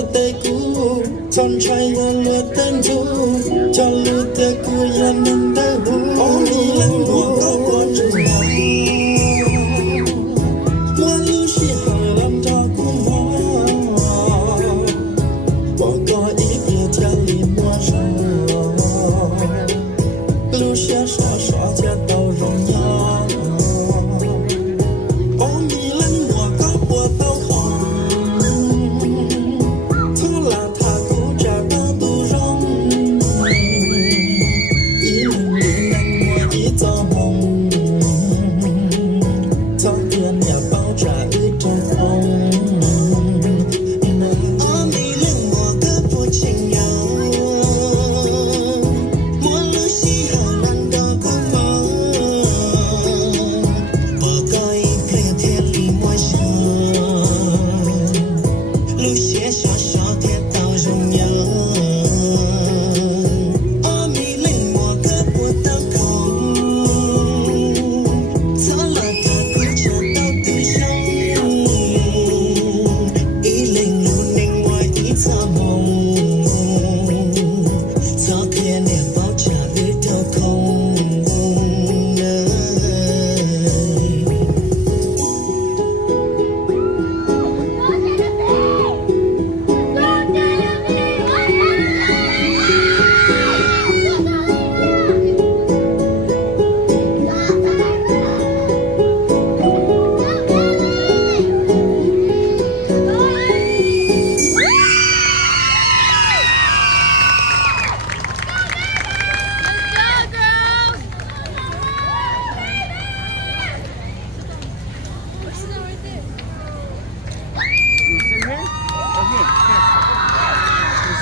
tê cú son trai nhà lừa tên chú cho lừa tê cú nhà nâng tê hú ôm đi lên mùa có qua trường nào mua lưu sĩ hàng làm cho cú mò bỏ có ít bia cha lì mua rong lưu sĩ xóa xóa cha tàu rong nhau ôm đi lên mùa có qua tàu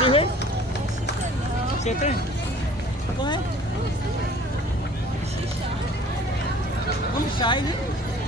See her? Sit there. Go ahead. I'm shy.